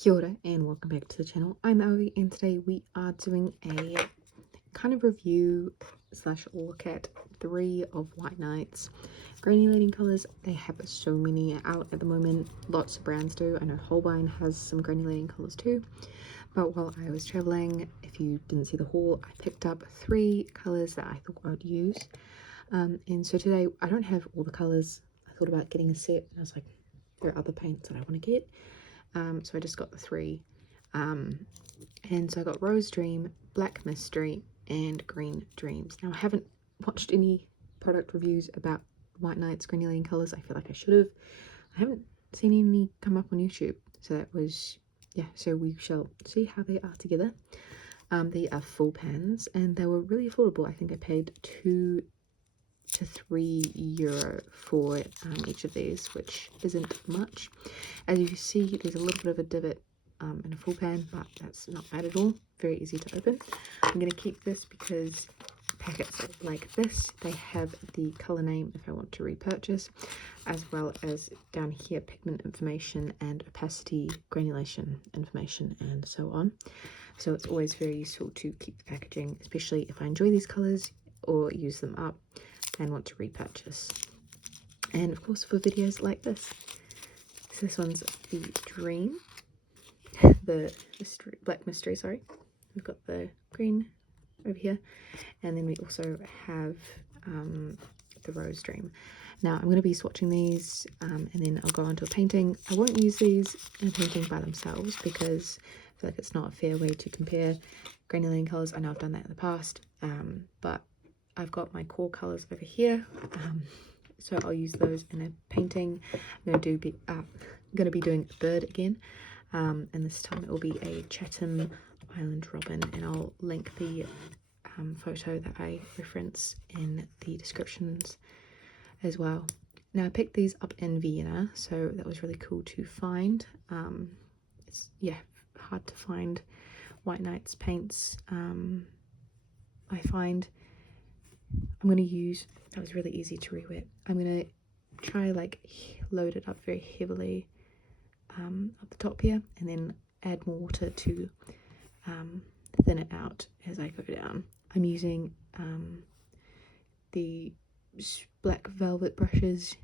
Kia ora and welcome back to the channel. I'm Ellie and today we are doing a kind of review slash look at 3 of White Knight's granulating colours. They have so many out at the moment. Lots of brands do. I know Holbein has some granulating colours too. But while I was travelling, if you didn't see the haul, I picked up 3 colours that I thought I would use. And so today I don't have all the colours. I thought about getting a set and I was like, there are other paints that I want to get. So I just got the 3. And so I got Rose Dream, Black Mystery, and Green Dreams. Now I haven't watched any product reviews about White Knight's granulating colours. I feel like I should have. I haven't seen any come up on YouTube. So that was, yeah, so we shall see how they are together. They are full pans and they were really affordable. I think I paid €2 to €3 for each of these, which isn't much. As you see, there's a little bit of a divot in a full pan, but that's not bad at all. Very easy to open. I'm going to keep this because packets like this, they have the colour name if I want to repurchase, as well as down here pigment information and opacity, granulation information, and so on. So it's always very useful to keep the packaging, especially if I enjoy these colours or use them up and want to repurchase. And of course for videos like this. So this one's the Dream, the mystery, Black Mystery, sorry. We've got the green over here, and then we also have the Rose Dream. Now I'm going to be swatching these and then I'll go on to a painting. I won't use these in a painting by themselves because I feel like it's not a fair way to compare granulating colours. I know I've done that in the past, but I've got my core colours over here, so I'll use those in a painting. I'm going to be doing a bird again, and this time it will be a Chatham Island robin, and I'll link the photo that I reference in the descriptions as well. Now I picked these up in Vienna, so that was really cool to find. It's, yeah, hard to find White Knight's paints. I find I'm going to use, that was really easy to re-wet. I'm going to try like load it up very heavily up the top here, and then add more water to thin it out as I go down. I'm using the black velvet brushes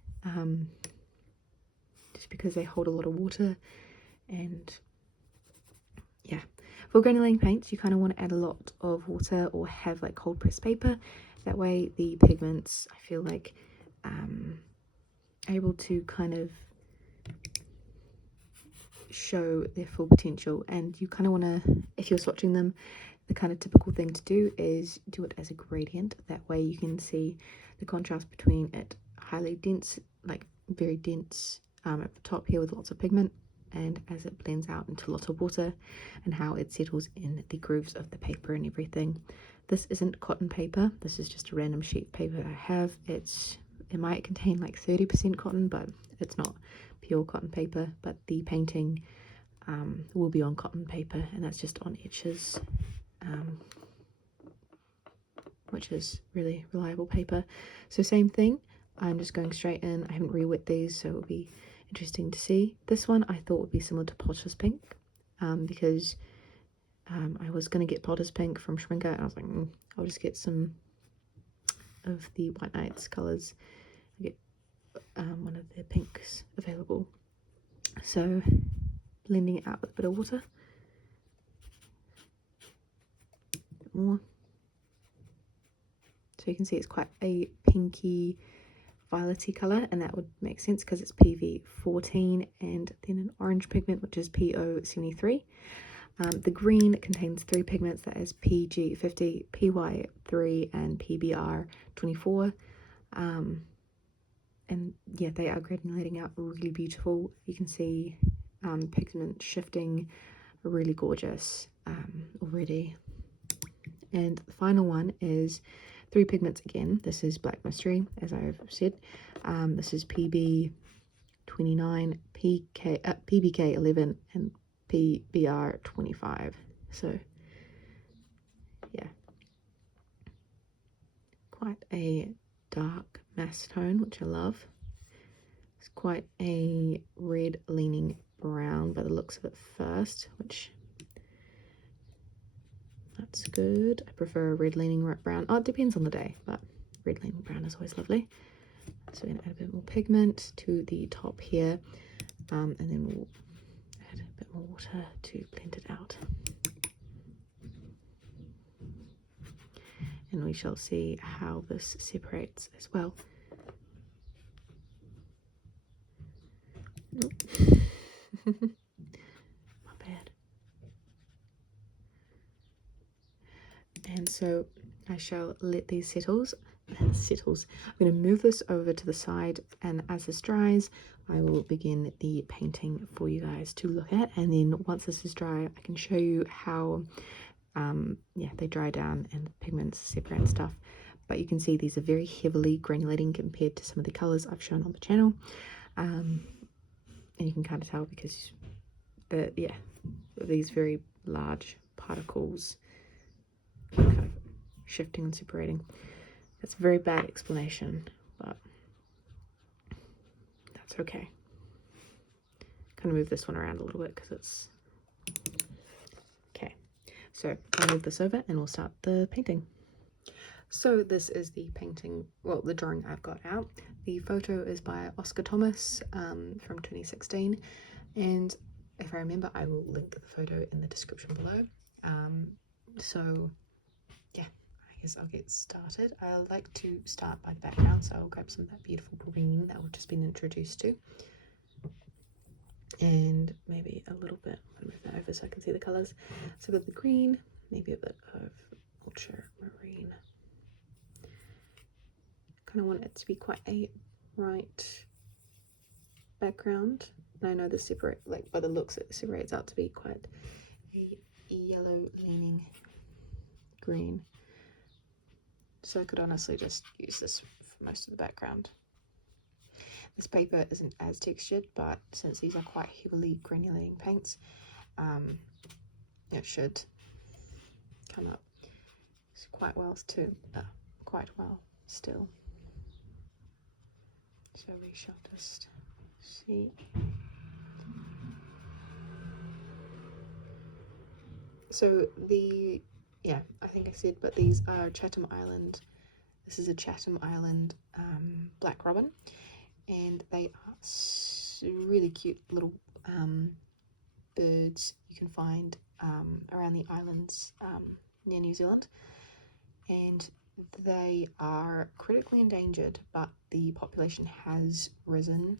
just because they hold a lot of water, and yeah, for granulating paints you kind of want to add a lot of water or have like cold pressed paper. That way the pigments, I feel like, able to kind of show their full potential. And you kind of want to, if you're swatching them, the kind of typical thing to do is do it as a gradient. That way you can see the contrast between it highly dense, like very dense at the top here with lots of pigment, and as it blends out into lots of water, and how it settles in the grooves of the paper and everything. This isn't cotton paper, this is just a random sheet of paper that I have. It might contain like 30% cotton, but it's not pure cotton paper. But the painting will be on cotton paper, and that's just on etches, which is really reliable paper. So same thing, I'm just going straight in. I haven't re-wet these, so it'll be interesting to see. This one I thought would be similar to Potter's Pink, because I was going to get Potter's Pink from Schminker, and I was like, I'll just get some of the White Knight's colours. I get one of their pinks available. So blending it out with a bit of water. A bit more. So you can see it's quite a pinky, violety colour, and that would make sense because it's PV14 and then an orange pigment, which is PO73. The green contains 3 pigments, that is PG50, PY3 and PBR24. And yeah, they are granulating out really beautiful. You can see pigment shifting, really gorgeous already. And the final one is 3 pigments again. This is Black Mystery, as I've said. This is PB29, PBK11 and PBR25. So yeah, quite a dark mass tone, which I love. It's quite a red leaning brown by the looks of it first, which that's good. I prefer a red leaning brown. Oh, it depends on the day, but red leaning brown is always lovely. So we're going to add a bit more pigment to the top here, and then we'll add a bit more water to blend it out. And we shall see how this separates as well. Nope. My bad. And so I shall let these settles. I'm going to move this over to the side, and as this dries, I will begin the painting for you guys to look at. And then once this is dry, I can show you how yeah, they dry down and the pigments separate and stuff. But you can see these are very heavily granulating compared to some of the colors I've shown on the channel, and you can kind of tell because these very large particles kind of shifting and separating. That's a very bad explanation, but that's okay. Kind of move this one around a little bit because it's okay. So I'll move this over and we'll start the painting. So this is the painting, well, the drawing I've got out. The photo is by Oscar Thomas from 2016, and if I remember, I will link the photo in the description below. So yeah, I guess I'll get started. I like to start by the background, so I'll grab some of that beautiful green that we've just been introduced to, and maybe a little bit, I'll move that over so I can see the colours. So with the green, maybe a bit of ultramarine. Kind of want it to be quite a bright background. And I know this like by the looks it separates out to be quite a yellow leaning green. So I could honestly just use this for most of the background. This paper isn't as textured, but since these are quite heavily granulating paints, it should come up quite well still. So we shall just see. So I think I said, but these are Chatham Island. This is a Chatham Island black robin, and they are really cute little birds you can find around the islands near New Zealand, and they are critically endangered, but the population has risen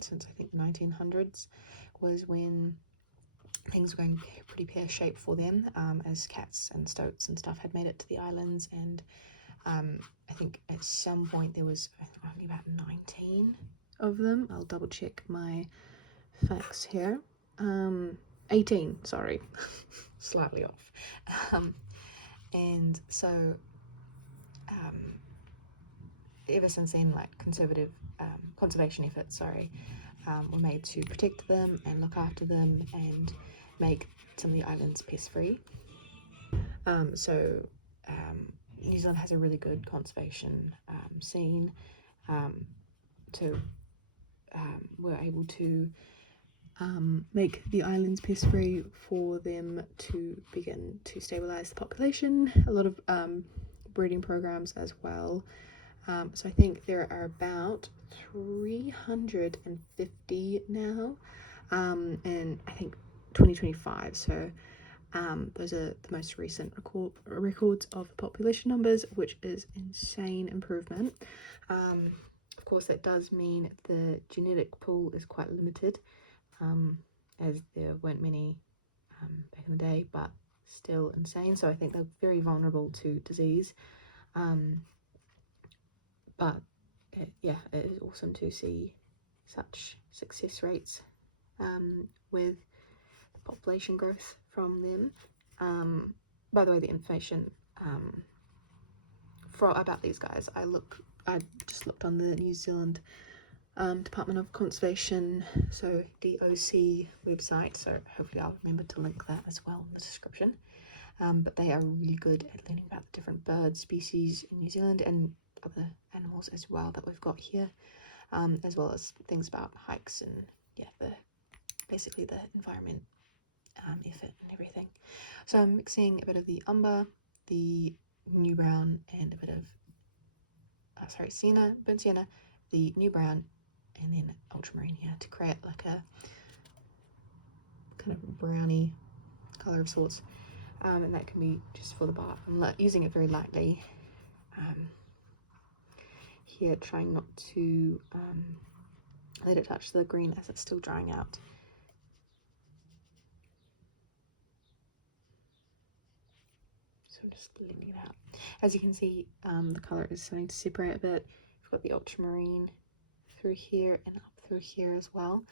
since I think the 1900s was when things were going pretty pear-shaped for them, as cats and stoats and stuff had made it to the islands, and I think at some point there was only about 19 of them. I'll double check my facts here. 18, sorry, slightly off. And so ever since then, like conservation efforts, were made to protect them and look after them and make some of the islands pest-free. New Zealand has a really good conservation scene, so we're able to make the islands pest-free for them to begin to stabilize the population. A lot of breeding programs as well. So I think there are about 350 now, and I think 2025. So those are the most recent records of the population numbers, which is insane improvement. Of course, that does mean the genetic pool is quite limited, as there weren't many back in the day, but still insane. So I think they're very vulnerable to disease. But it is awesome to see such success rates with the population growth from them. By the way, the information about these guys, I just looked on the New Zealand Department of Conservation, so DOC website, so hopefully I'll remember to link that as well in the description. But they are really good at learning about the different bird species in New Zealand and other animals as well that we've got here, as well as things about hikes and the basically the environment, effort and everything. So I'm mixing a bit of the umber, the new brown, and a bit of sienna, burnt sienna, the new brown, and then ultramarine here to create like a kind of browny color of sorts. And that can be just for the bar. I'm using it very lightly here, trying not to let it touch the green as it's still drying out. So just blending it out. As you can see, the color is starting to separate a bit. We've got the ultramarine through here and up through here as well.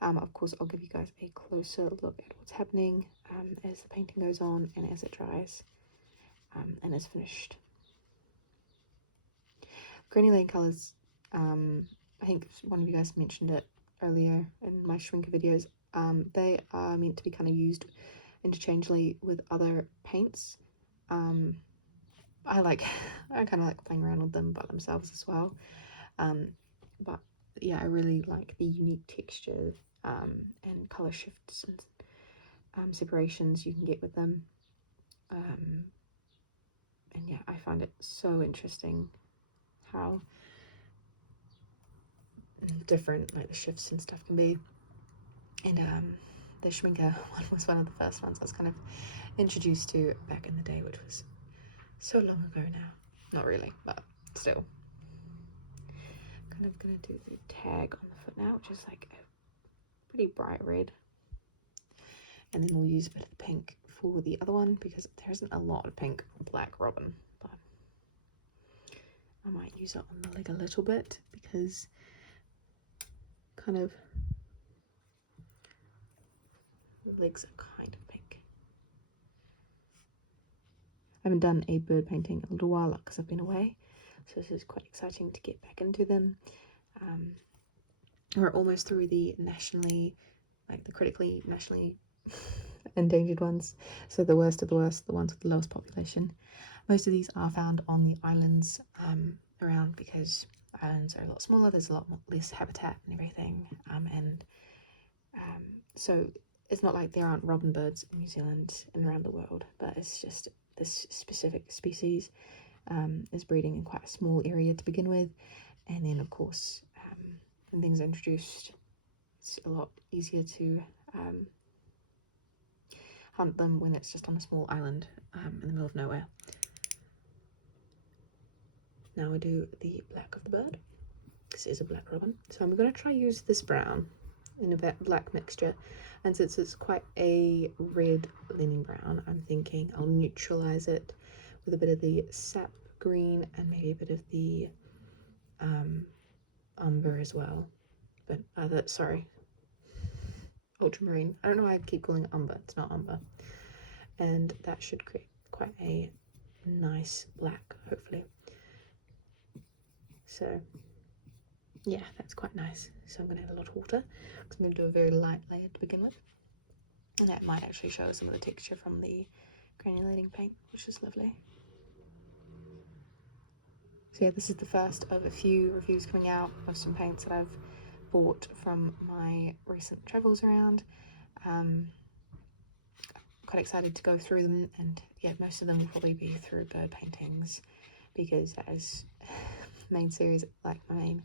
Of course, I'll give you guys a closer look at what's happening as the painting goes on and as it dries and is finished. Granulating colours, I think one of you guys mentioned it earlier in my shrinker videos. They are meant to be kind of used interchangeably with other paints. I kind of like playing around with them by themselves as well. But yeah, I really like the unique texture and color shifts and separations you can get with them. And yeah, I find it so interesting how different like the shifts and stuff can be. And the Schminker one was one of the first ones I was kind of introduced to back in the day, which was so long ago now. Not really, but still. Kind of gonna do the tag on the foot now, which is like a pretty bright red. And then we'll use a bit of the pink for the other one because there isn't a lot of pink or black robin, but I might use it on the leg a little bit because kind of the legs are kind of pink. I haven't done a bird painting in a little while because I've been away, so this is quite exciting to get back into them. We're almost through the critically nationally endangered ones, so the worst of the worst, the ones with the lowest population. Most of these are found on the islands around because islands are a lot smaller, there's a lot less habitat and everything, so it's not like there aren't robin birds in New Zealand and around the world, but it's just this specific species is breeding in quite a small area to begin with, and then of course when things are introduced, it's a lot easier to hunt them when it's just on a small island in the middle of nowhere. Now we do the black of the bird. This is a black robin, so I'm going to try use this brown in a black mixture, and since it's quite a red leaning brown, I'm thinking I'll neutralize it with a bit of the sap green and maybe a bit of the umber as well, but ultramarine. I don't know why I keep calling it umber, it's not umber. And that should create quite a nice black, hopefully. So yeah, that's quite nice. So I'm going to add a lot of water because I'm going to do a very light layer to begin with, and that might actually show some of the texture from the granulating paint, which is lovely. So yeah, this is the first of a few reviews coming out of some paints that I've bought from my recent travels around. Quite excited to go through them, and yeah, most of them will probably be through bird paintings because that is main series, like my main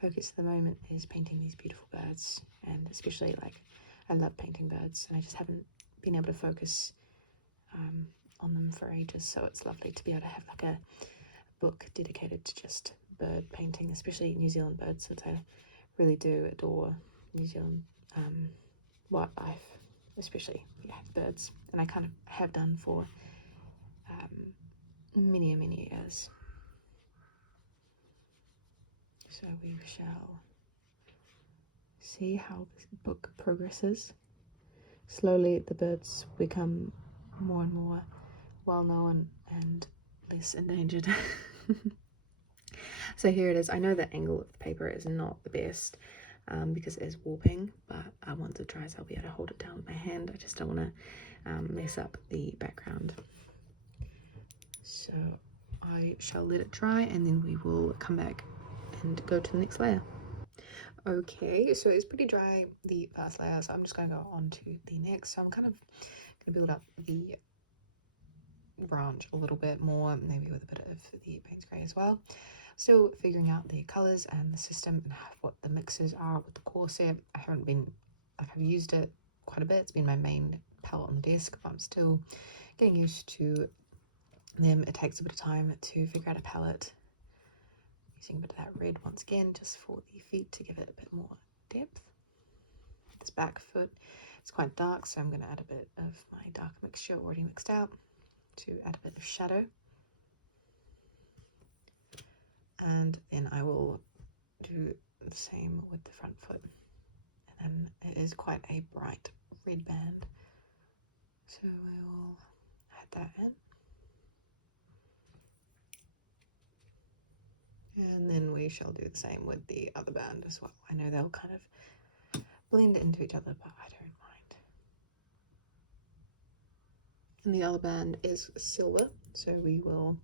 focus at the moment is painting these beautiful birds, and especially like I love painting birds and I just haven't been able to focus on them for ages, so it's lovely to be able to have like a book dedicated to just bird painting, especially New Zealand birds, since I really do adore New Zealand wildlife, especially birds, and I kind of have done for many years. So we shall see how this book progresses. Slowly the birds become more and more well known and less endangered. So here it is. I know the angle of the paper is not the best because it is warping, but once it dries I'll be able to hold it down with my hand. I just don't want to mess up the background. So I shall let it dry and then we will come back and go to the next layer. Okay, so it's pretty dry, the first layer, so I'm just going to go on to the next. So I'm kind of going to build up the branch a little bit more, maybe with a bit of the Payne's Grey as well. Still figuring out the colours and the system and what the mixes are with the corset. I haven't been, like, I've used it quite a bit. It's been my main palette on the desk, but I'm still getting used to them. It takes a bit of time to figure out a palette. Using a bit of that red once again, just for the feet to give it a bit more depth. This back foot is quite dark, so I'm going to add a bit of my dark mixture already mixed out to add a bit of shadow. And then I will do the same with the front foot. And then it is quite a bright red band, so I will add that in. And then we shall do the same with the other band as well. I know they'll kind of blend into each other, but I don't mind. And the other band is silver, so we will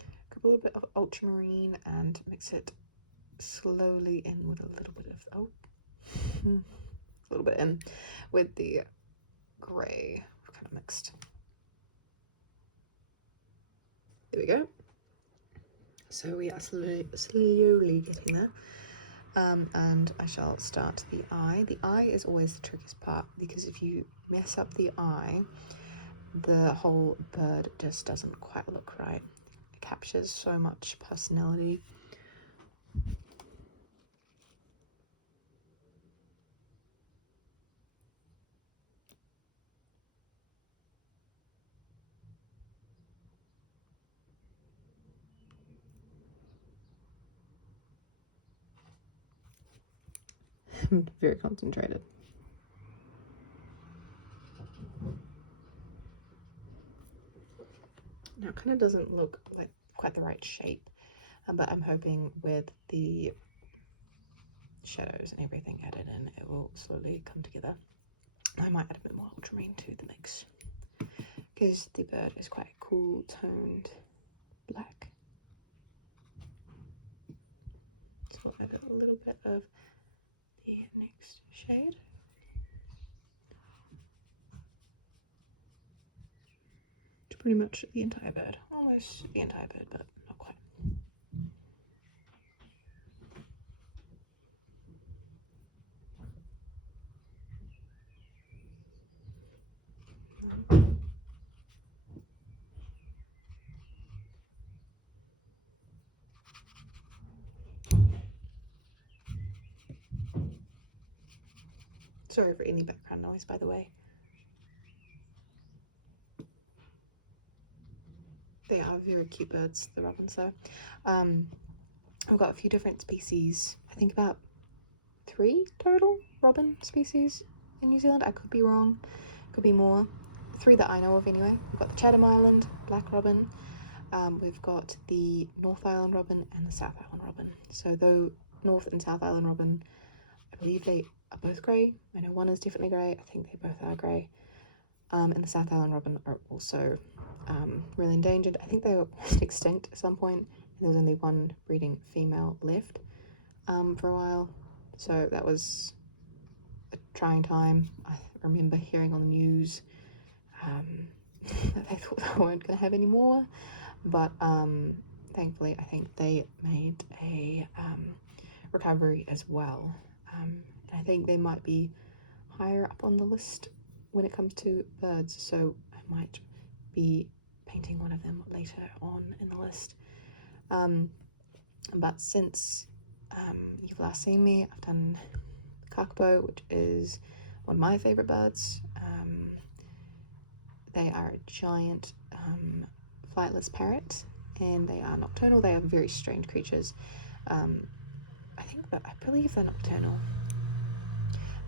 grab a little bit of ultramarine and mix it slowly in with a little bit of, a little bit in with the grey, kind of mixed. There we go. So we are slowly getting there. And I shall start the eye. The eye is always the trickiest part, because if you mess up the eye, the whole bird just doesn't quite look right. It captures so much personality. Very concentrated. Now it kind of doesn't look like quite the right shape, but I'm hoping with the shadows and everything added in, it will slowly come together. I might add a bit more ultramarine to the mix, because the bird is quite cool toned black. So I'll add a little bit of the next shade. To pretty much the entire bird. Almost the entire bird, but not quite. Sorry for any background noise, by the way. They are very cute birds, the robins though. I've got a few different species. I think about 3 total robin species in New Zealand. I could be wrong, could be more. 3 that I know of anyway. We've got the Chatham Island black robin, we've got the North Island robin and the South Island robin. So though North and South Island robin, I believe they are both grey. I know one is definitely grey, I think they both are grey. And the South Island robin are also really endangered. I think they were almost extinct at some point, and there was only one breeding female left for a while. So that was a trying time. I remember hearing on the news that they thought they weren't going to have any more, but thankfully I think they made a recovery as well. And I think they might be higher up on the list when it comes to birds, so I might be painting one of them later on in the list. But since you've last seen me, I've done kakapo, which is one of my favourite birds. They are a giant flightless parrot, and they are nocturnal. They are very strange creatures. I believe they're nocturnal,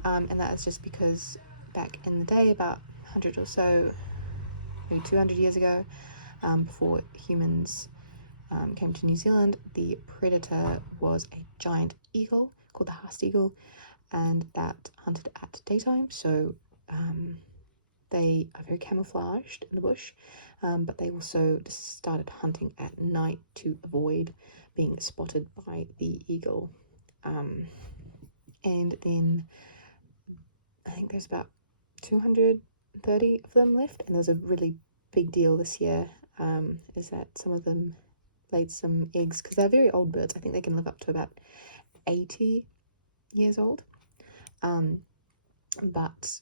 and that is just because back in the day, about 100 or so, maybe 200 years ago, before humans came to New Zealand, the predator was a giant eagle called the Haast eagle, and that hunted at daytime. So they are very camouflaged in the bush, but they also started hunting at night to avoid being spotted by the eagle. And then I think there's about 230 of them left, and there's a really big deal this year, is that some of them laid some eggs, because they're very old birds. I think they can live up to about 80 years old, but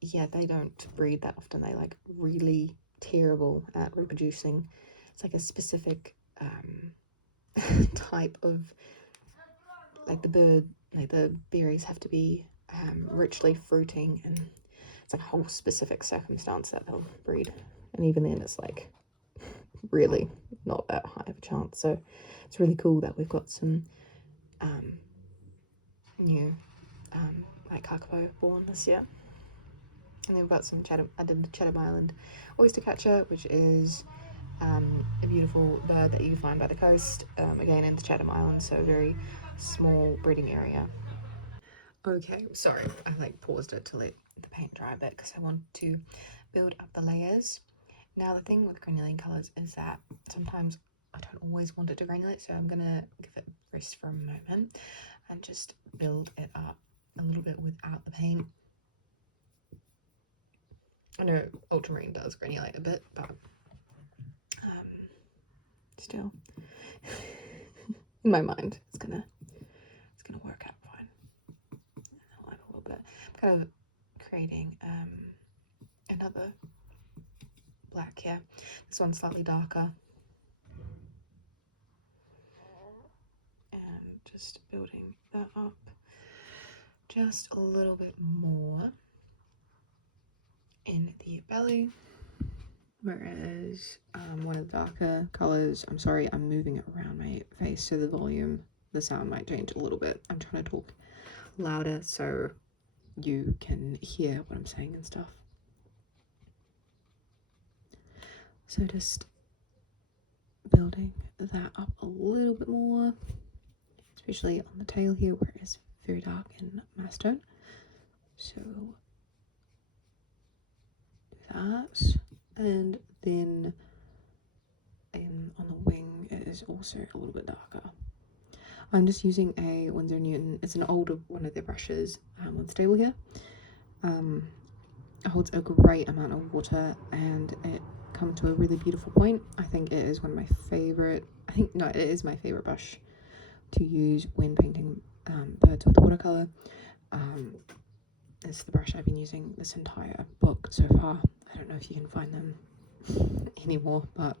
yeah, they don't breed that often. They like really terrible at reproducing. It's like a specific type of, like the bird, like the berries have to be richly fruiting, and it's like a whole specific circumstance that they'll breed, and even then it's like really not that high of a chance. So it's really cool that we've got some new like kakapo born this year. And then we've got some I did Chatham Island oyster catcher, which is a beautiful bird that you find by the coast, again in the Chatham Islands, so a very small breeding area. Okay, sorry, I like paused it to let the paint dry a bit because I want to build up the layers. Now the thing with granulating colours is that sometimes I don't always want it to granulate, so I'm gonna give it rest for a moment and just build it up a little bit without the paint. I know ultramarine does granulate a bit, but still, in my mind, it's gonna work out fine. I'll add a little bit. I'm kind of creating another black here. This one's slightly darker, and just building that up just a little bit more in the belly. Whereas one of the darker colors, I'm sorry, I'm moving it around my face so the sound might change a little bit. I'm trying to talk louder so you can hear what I'm saying and stuff. So just building that up a little bit more, especially on the tail here where it's very dark in mastone. So do that, and then on the wing it is also a little bit darker. I'm just using a Winsor & Newton. It's an older one of their brushes with stable here. It holds a great amount of water and it comes to a really beautiful point. I think it is one of my favorite, it is my favorite brush to use when painting birds with watercolor. It's the brush I've been using this entire book so far. I don't know if you can find them anymore, but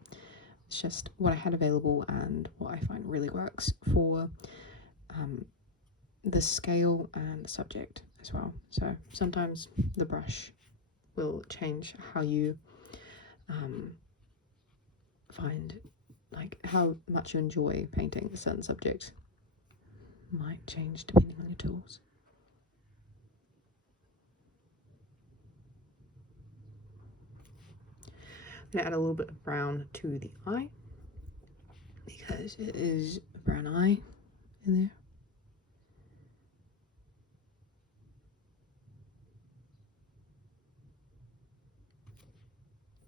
it's just what I had available and what I find really works for the scale and the subject as well. So sometimes the brush will change how you find, like how much you enjoy painting a certain subject might change depending on your tools. I'm gonna add a little bit of brown to the eye because it is a brown eye in there.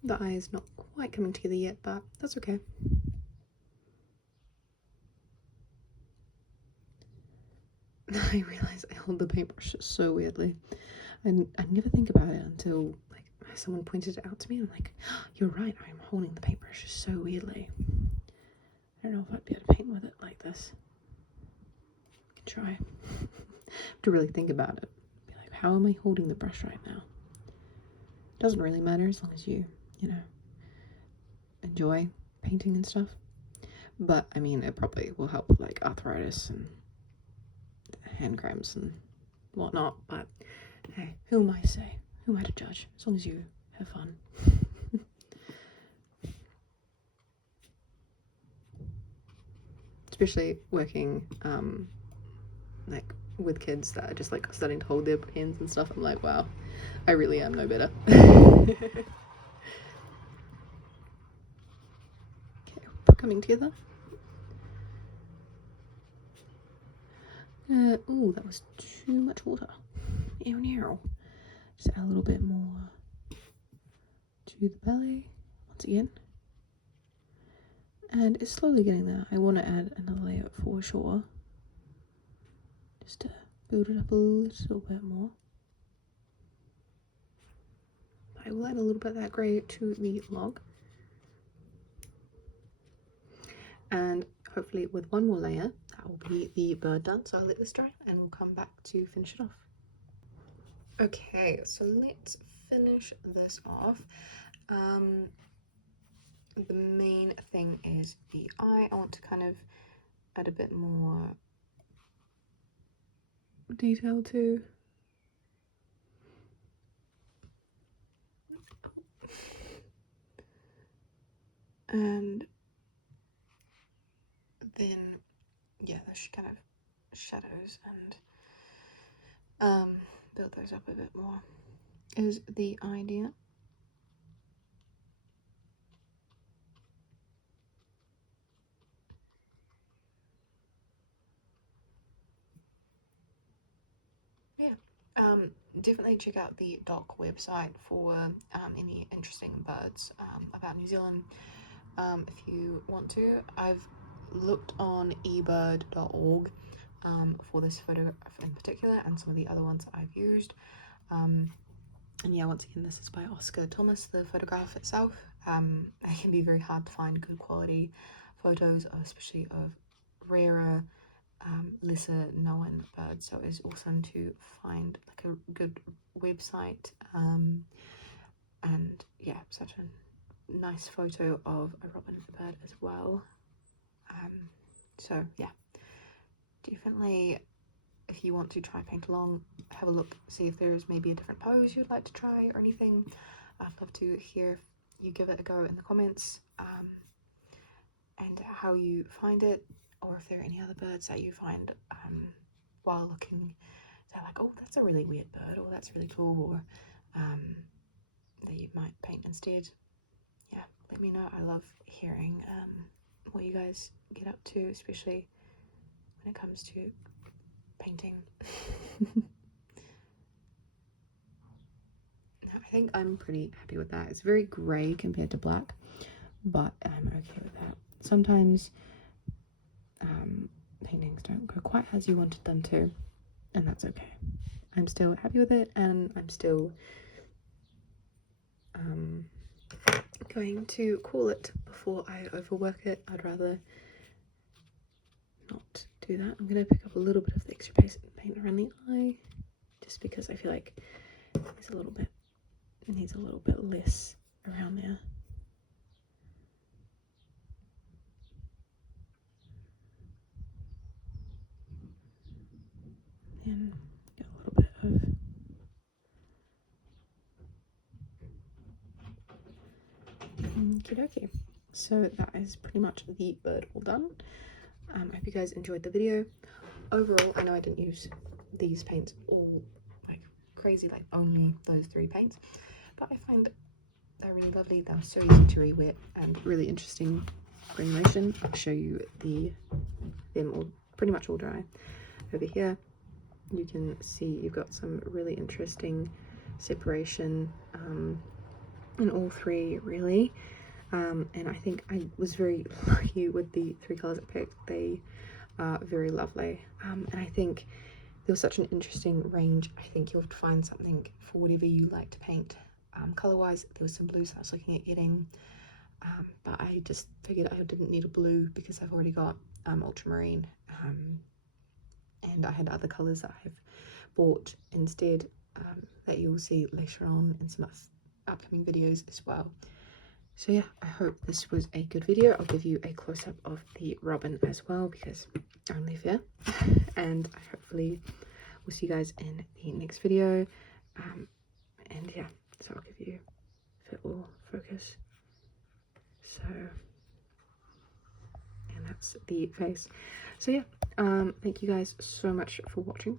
The eye is not quite coming together yet, but that's okay. I realize I hold the paintbrush so weirdly, and I never think about it until like someone pointed it out to me. I'm like, oh, you're right, I'm holding the paintbrush so weirdly. I don't know if I'd be able to paint with it like this. I can try. To really think about it. Be like, how am I holding the brush right now? It doesn't really matter as long as you know, enjoy painting and stuff. But I mean, it probably will help with like arthritis and hand cramps and whatnot. But hey, who am I to say? Who am I to judge? As long as you have fun. Especially working like with kids that are just like starting to hold their pens and stuff. I'm like, wow, I really am no better. Okay, coming together. Oh, that was too much water. Ew. Just add a little bit more to the belly once again. And it's slowly getting there. I want to add another layer for sure. Just to build it up a little bit more. I will add a little bit of that grey to the log. And hopefully with one more layer, that will be the bird done. So I'll let this dry and we'll come back to finish it off. Okay, so let's finish this off. The main thing is the eye. I want to kind of add a bit more detail to. And then, yeah, there's kind of shadows and build those up a bit more is the idea. Yeah, definitely check out the doc website for any interesting birds about New Zealand. If you want to, I've looked on ebird.org for this photograph in particular and some of the other ones that I've used. And yeah, once again, this is by Oscar Thomas, the photograph itself. It can be very hard to find good quality photos, especially of rarer, lesser known birds, so it's awesome to find like a good website. And yeah, such a nice photo of a robin bird as well. So yeah, definitely if you want to try paint along, have a look, see if there's maybe a different pose you'd like to try or anything. I'd love to hear if you give it a go in the comments, and how you find it, or if there are any other birds that you find while looking, they're like, oh, that's a really weird bird, or that's really cool, or that you might paint instead. Yeah, let me know. I love hearing what you guys get up to, especially when it comes to painting. I think I'm pretty happy with that. It's very grey compared to black, but I'm okay with that. Sometimes paintings don't go quite as you wanted them to, and that's okay. I'm still happy with it, and I'm still going to cool it before I overwork it. I'd rather not do that. I'm going to pick up a little bit of the extra paint around the eye, just because I feel like it needs a little bit less around there. And get a little bit of okie dokie. So that is pretty much the bird all done. I hope you guys enjoyed the video. Overall, I know I didn't use these paints all like crazy, like only those 3 paints, but I find they're really lovely. They're so easy to re-wet and really interesting granulation. I'll show you them all pretty much all dry. Over here you can see you've got some really interesting separation in all 3 really, and I think I was very lucky with the 3 colors I picked. They are very lovely, and I think there was such an interesting range. I think you'll find something for whatever you like to paint. Color wise, there was some blues I was looking at getting, but I just figured I didn't need a blue because I've already got ultramarine, and I had other colors that I've bought instead, that you'll see later on in some upcoming videos as well. So yeah, I hope this was a good video. I'll give you a close-up of the robin as well because only fair. And hopefully we'll see you guys in the next video. And yeah, so I'll give you, if it will focus. So, and that's the face. So yeah, thank you guys so much for watching,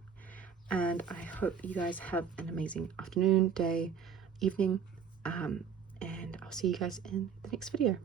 and I hope you guys have an amazing afternoon, day, evening, and I'll see you guys in the next video.